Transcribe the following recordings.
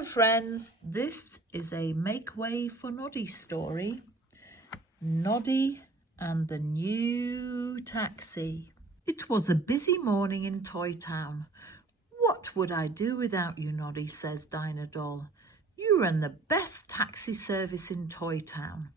Hello friends, this is a Make Way for Noddy story. Noddy and the New Taxi. It was a busy morning in Toy Town. What would I do without you, Noddy, says Dinah Doll. You run the best taxi service in Toy Town.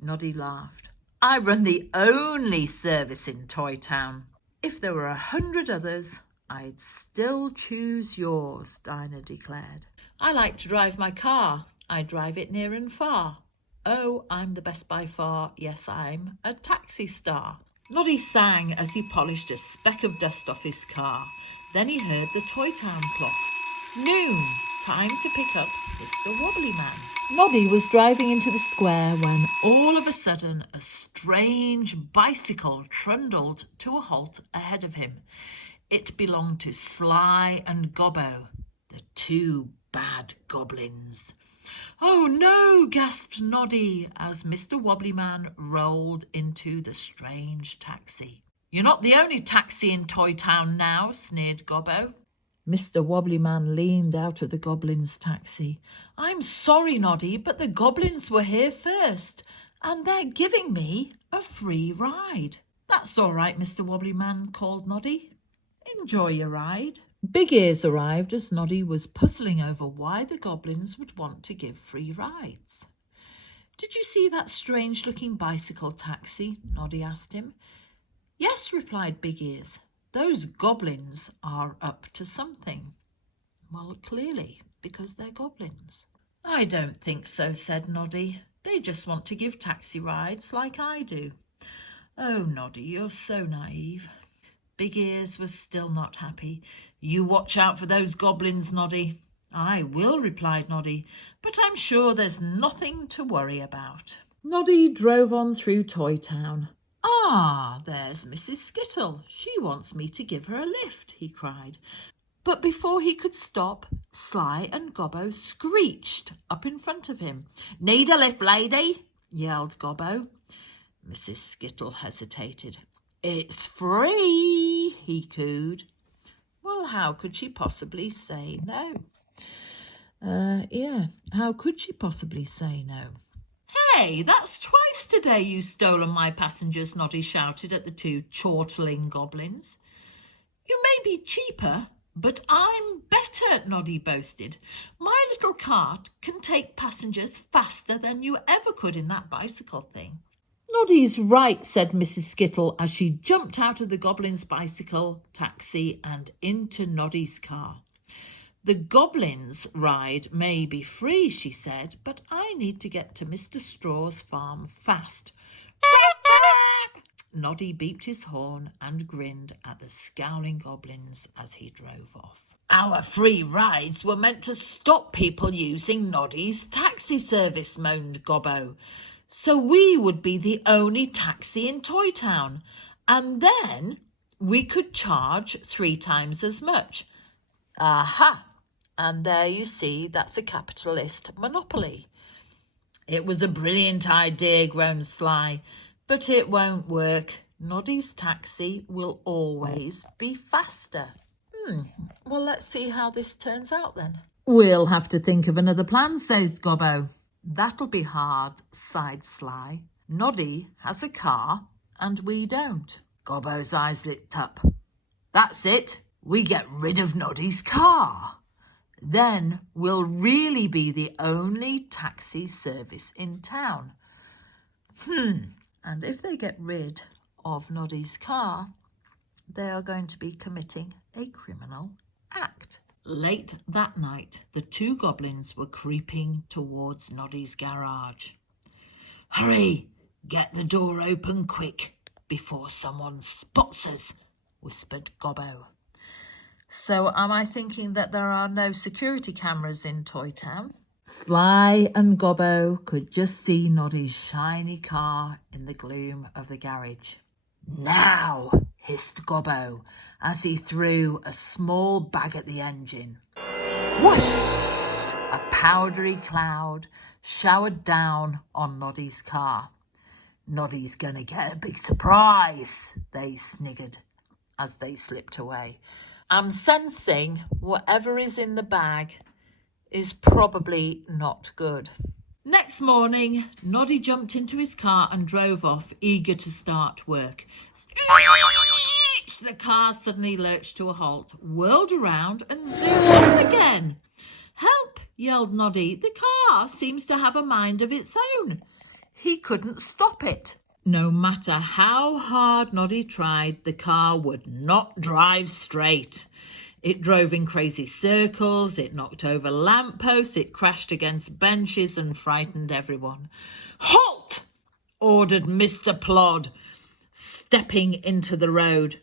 Noddy laughed. I run the only service in Toy Town. If there were 100 others, I'd still choose yours, Dinah declared. I like to drive my car. I drive it near and far. Oh, I'm the best by far. Yes, I'm a taxi star. Noddy sang as he polished a speck of dust off his car. Then he heard the Toy Town clock. Noon, time to pick up Mr. Wobbly Man. Noddy was driving into the square when all of a sudden a strange bicycle trundled to a halt ahead of him. It belonged to Sly and Gobbo, the two bad goblins. Oh no, gasped Noddy as Mr. Wobbly Man rolled into the strange taxi. You're not the only taxi in Toy Town now, sneered Gobbo. Mr. Wobbly Man leaned out of the goblin's taxi. I'm sorry, Noddy, but the goblins were here first, and they're giving me a free ride. That's all right, Mr. Wobbly Man, called Noddy. Enjoy your ride. Big Ears arrived as Noddy was puzzling over why the goblins would want to give free rides. Did you see that strange-looking bicycle taxi? Noddy asked him. Yes, replied Big Ears. Those goblins are up to something. Well, clearly, because they're goblins. I don't think so, said Noddy. They just want to give taxi rides like I do. Oh, Noddy, you're so naive. Big Ears was still not happy. You watch out for those goblins, Noddy. I will, replied Noddy, but I'm sure there's nothing to worry about. Noddy drove on through Toy Town. Ah, there's Mrs. Skittle. She wants me to give her a lift, he cried. But before he could stop, Sly and Gobbo screeched up in front of him. Need a lift, lady? Yelled Gobbo. Mrs. Skittle hesitated. It's free, he cooed. Well, how could she possibly say no? How could she possibly say no? Hey, that's twice today you've stolen my passengers, Noddy shouted at the two chortling goblins. You may be cheaper, but I'm better, Noddy boasted. My little cart can take passengers faster than you ever could in that bicycle thing. Noddy's right, said Mrs. Skittle as she jumped out of the goblin's bicycle taxi and into Noddy's car. The goblin's ride may be free, she said, but I need to get to Mr. Straw's farm fast. Noddy beeped his horn and grinned at the scowling goblins as he drove off. Our free rides were meant to stop people using Noddy's taxi service, moaned Gobbo. So we would be the only taxi in Toy Town, and then we could charge 3 times as much. Aha! And there you see, that's a capitalist monopoly. It was a brilliant idea, groaned Sly, but it won't work. Noddy's taxi will always be faster. Well, let's see how this turns out then. We'll have to think of another plan, says Gobbo. That'll be hard, sighed Sly. Noddy has a car and we don't. Gobbo's eyes lit up. That's it. We get rid of Noddy's car. Then we'll really be the only taxi service in town. And if they get rid of Noddy's car, they are going to be committing a criminal act. Late that night, the two goblins were creeping towards Noddy's garage. Hurry, get the door open quick before someone spots us, whispered Gobbo. So am I thinking that there are no security cameras in Toy Town? Sly and Gobbo could just see Noddy's shiny car in the gloom of the garage. Now, hissed Gobbo as he threw a small bag at the engine. Whoosh! A powdery cloud showered down on Noddy's car. Noddy's gonna get a big surprise, they sniggered as they slipped away. I'm sensing whatever is in the bag is probably not good. Next morning, Noddy jumped into his car and drove off, eager to start work. The car suddenly lurched to a halt, whirled around and zoomed off again. "Help!" yelled Noddy. "The car seems to have a mind of its own." He couldn't stop it. No matter how hard Noddy tried, the car would not drive straight. It drove in crazy circles, it knocked over lampposts, it crashed against benches and frightened everyone. "Halt!" ordered Mr. Plod, stepping into the road.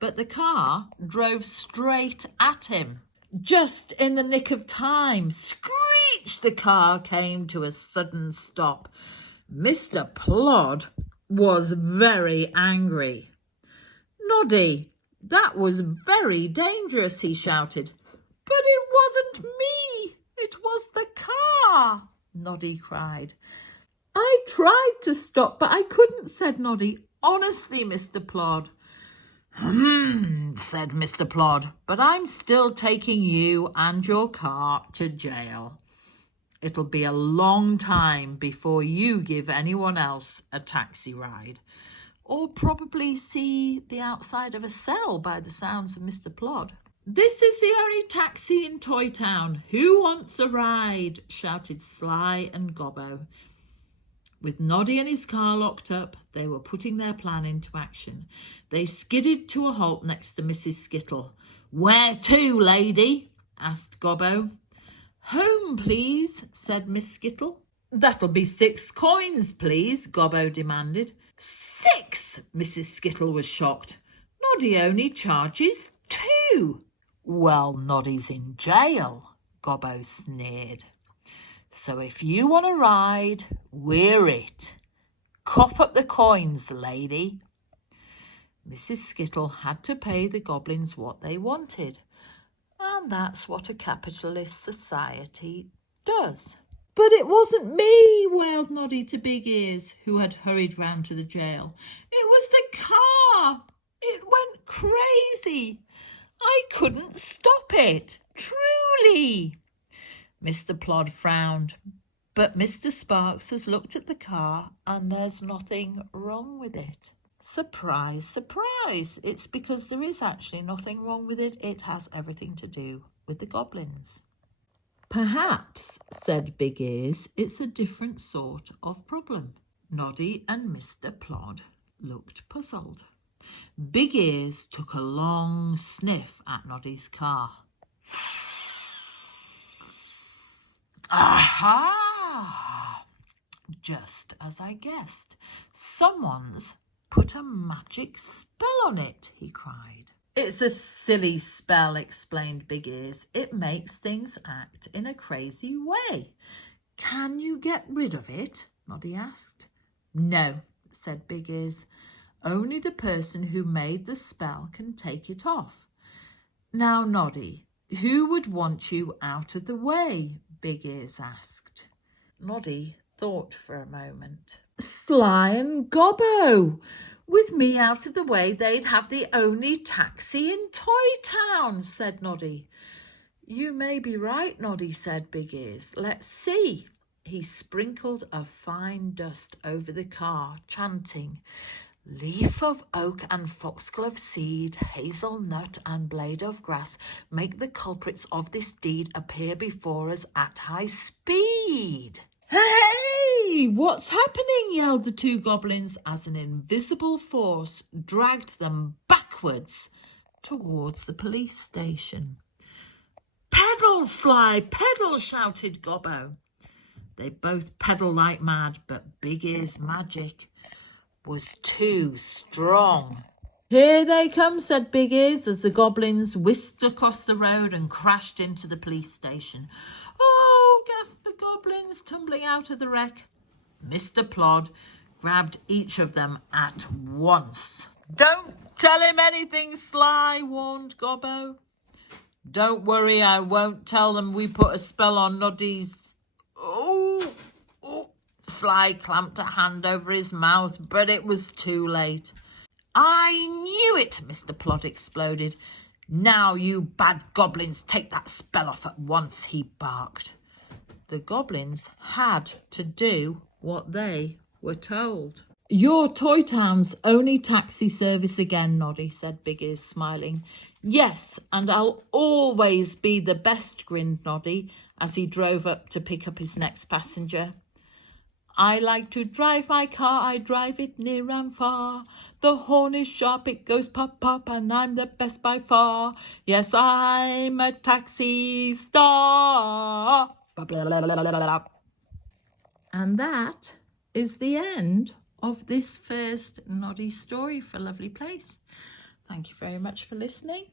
But the car drove straight at him. Just in the nick of time, screech, the car came to a sudden stop. Mr. Plod was very angry. "Noddy, that was very dangerous," he shouted. "But it wasn't me, it was the car," Noddy cried. "I tried to stop, but I couldn't," said Noddy. "Honestly, Mr. Plod." Said Mr. Plod, "but I'm still taking you and your car to jail. It'll be a long time before you give anyone else a taxi ride, or probably see the outside of a cell by the sounds of Mr. Plod." "This is the only taxi in Toy Town. Who wants a ride?" shouted Sly and Gobbo. With Noddy and his car locked up, they were putting their plan into action. They skidded to a halt next to Mrs. Skittle. "Where to, lady?" asked Gobbo. "Home, please," said Miss Skittle. "That'll be 6 coins, please," Gobbo demanded. 6? Mrs. Skittle was shocked. "Noddy only charges 2. "Well, Noddy's in jail," Gobbo sneered. "So if you want a ride, we're it. Cough up the coins, lady." Mrs. Skittle had to pay the goblins what they wanted. And that's what a capitalist society does. "But it wasn't me," wailed Noddy to Big Ears, who had hurried round to the jail. "It was the car. It went crazy. I couldn't stop it. Truly." Mr. Plod frowned. "But Mr. Sparks has looked at the car and there's nothing wrong with it." Surprise, surprise. It's because there is actually nothing wrong with it. It has everything to do with the goblins. "Perhaps," said Big Ears, "it's a different sort of problem." Noddy and Mr. Plod looked puzzled. Big Ears took a long sniff at Noddy's car. "Aha! Just as I guessed. Someone's put a magic spell on it," he cried. "It's a silly spell," explained Big Ears. "It makes things act in a crazy way." "Can you get rid of it?" Noddy asked. "No," said Big Ears. "Only the person who made the spell can take it off. Now, Noddy, who would want you out of the way?" Big Ears asked. Noddy thought for a moment. "Sly and Gobbo. With me out of the way, they'd have the only taxi in Toy Town," said Noddy. "You may be right, Noddy," said Big Ears. "Let's see." He sprinkled a fine dust over the car, chanting, "Leaf of oak and foxglove seed, hazelnut and blade of grass, make the culprits of this deed appear before us at high speed." "Hey, what's happening?" yelled the 2 goblins as an invisible force dragged them backwards towards the police station. "Pedal, Sly, pedal!" shouted Gobbo. They both pedalled like mad, but Big Ears' magic was too strong. "Here they come," said Big Ears as the goblins whisked across the road and crashed into the police station. "Oh!" gasped the goblins, tumbling out of the wreck. Mr. Plod grabbed each of them at once. "Don't tell him anything, Sly," warned Gobbo. "Don't worry, I won't tell them we put a spell on Noddy's..." Oh! Sly clamped a hand over his mouth, but it was too late. "I knew it!" Mr. Plod exploded. "Now, you bad goblins, take that spell off at once," he barked. The goblins had to do what they were told. "You're Toy Town's only taxi service again, Noddy," said Big Ears, smiling. "Yes, and I'll always be the best," grinned Noddy as he drove up to pick up his next passenger. "I like to drive my car, I drive it near and far. The horn is sharp, it goes pop, pop, and I'm the best by far. Yes, I'm a taxi star." And that is the end of this first Noddy story for Lovely Place. Thank you very much for listening,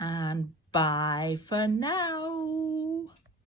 and bye for now.